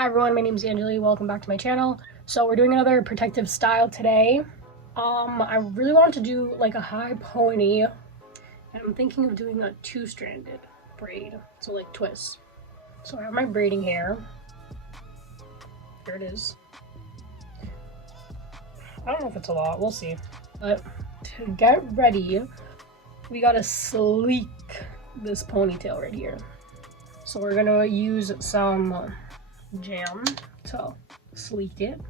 Hi everyone, my name is Angeli. Welcome back to my channel. So we're doing another protective style today. I really want to do like a high pony, and I'm thinking of doing a two-stranded braid, so like twists. So I have my braiding hair. Here it is. I don't know if it's a lot, we'll see. But to get ready, we gotta sleek this ponytail right here. So we're gonna use some jam to sleek it.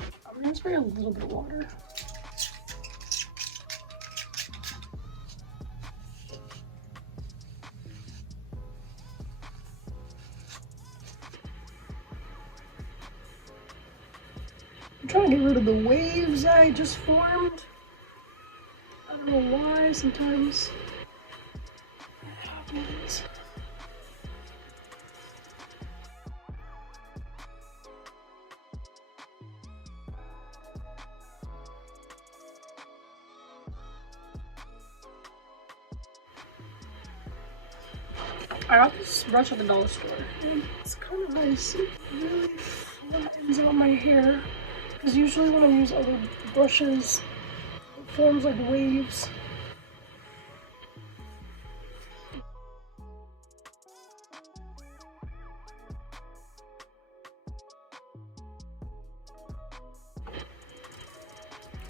I'm gonna spray a little bit of water. I'm trying to get rid of the waves I just formed. I don't know why sometimes it happens. I got this brush at the dollar store. It's kind of nice. It really flattens out my hair. Because usually when I use other brushes, it forms like waves.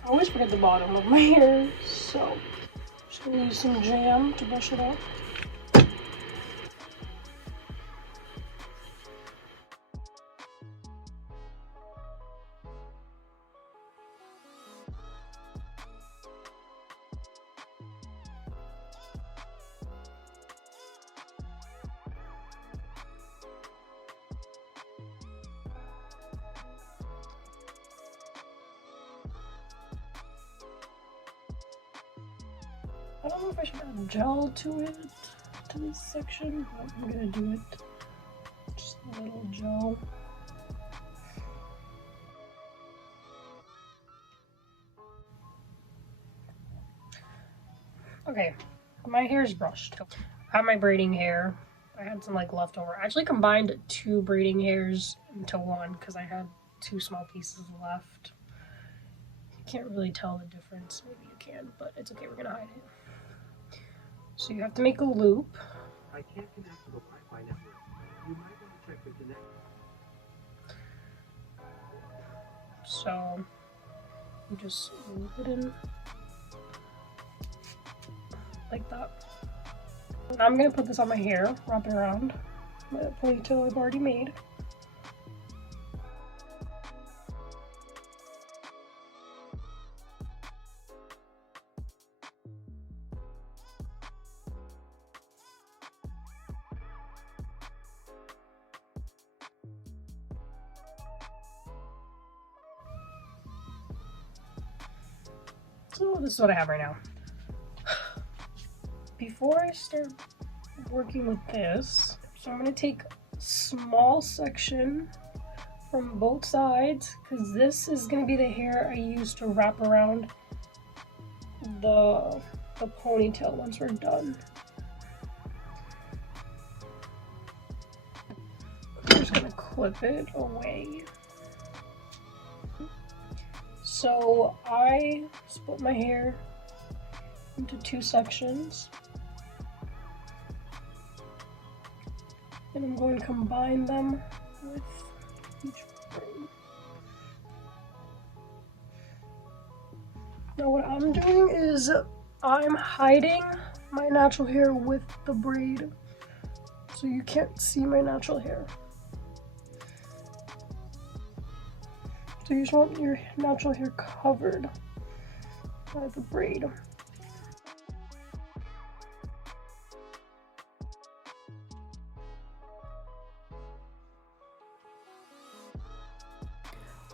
I always forget the bottom of my hair, so I'm just gonna use some jam to brush it off. I don't know if I should add gel to it, to this section, but I'm gonna do it. Just a little gel. Okay, my hair is brushed. I have my braiding hair. I had some like leftover. I actually combined two braiding hairs into one because I had two small pieces left. You can't really tell the difference. Maybe you can, but it's okay. We're gonna hide it. So you have to make a loop. I can't connect to the Wi-Fi network. You might want to check the connect. So you just loop it in like that. Now I'm gonna put this on my hair, wrap it around my ponytail I've already made. So this is what I have right now. Before I start working with this, so I'm going to take a small section from both sides, because this is going to be the hair I use to wrap around the ponytail once we're done. I'm just going to clip it away. So I split my hair into two sections, and I'm going to combine them with each braid. Now what I'm doing is I'm hiding my natural hair with the braid, so you can't see my natural hair. So you just want your natural hair covered by the braid.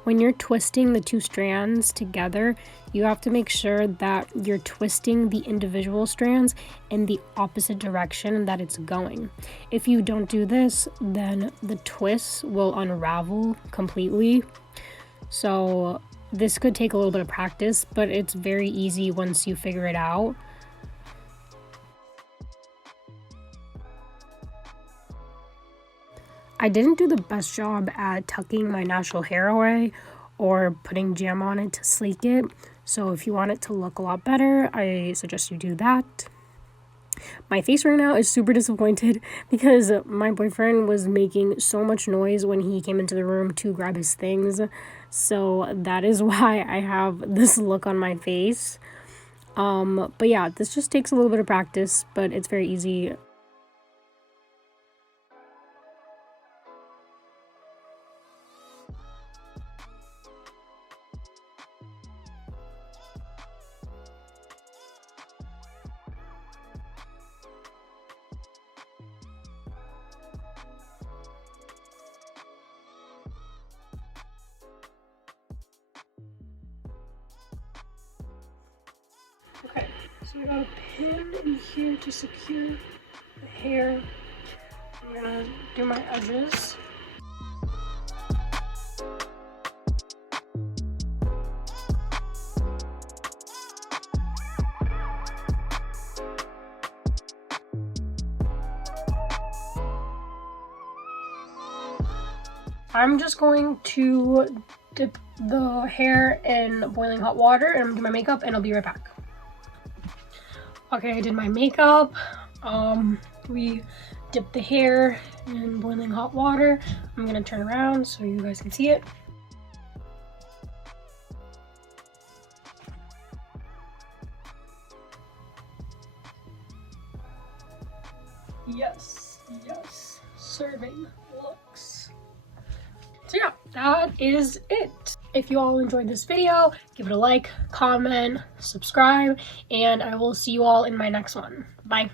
When you're twisting the two strands together, you have to make sure that you're twisting the individual strands in the opposite direction that it's going. If you don't do this, then the twists will unravel completely. So this could take a little bit of practice, but it's very easy once you figure it out. I didn't do the best job at tucking my natural hair away or putting jam on it to sleek it. So if you want it to look a lot better, I suggest you do that. My face right now is super disappointed because my boyfriend was making so much noise when he came into the room to grab his things. So that is why I have this look on my face. But yeah, this just takes a little bit of practice, but it's very easy. Okay, so I got a pin in here to secure the hair. I'm gonna do my edges. I'm just going to dip the hair in boiling hot water and I'm gonna do my makeup and I'll be right back. Okay, I did my makeup. We dipped the hair in boiling hot water. I'm gonna turn around so you guys can see it. Yes, yes, serving looks. So yeah, that is it. If you all enjoyed this video, give it a like, comment, subscribe, and I will see you all in my next one. Bye.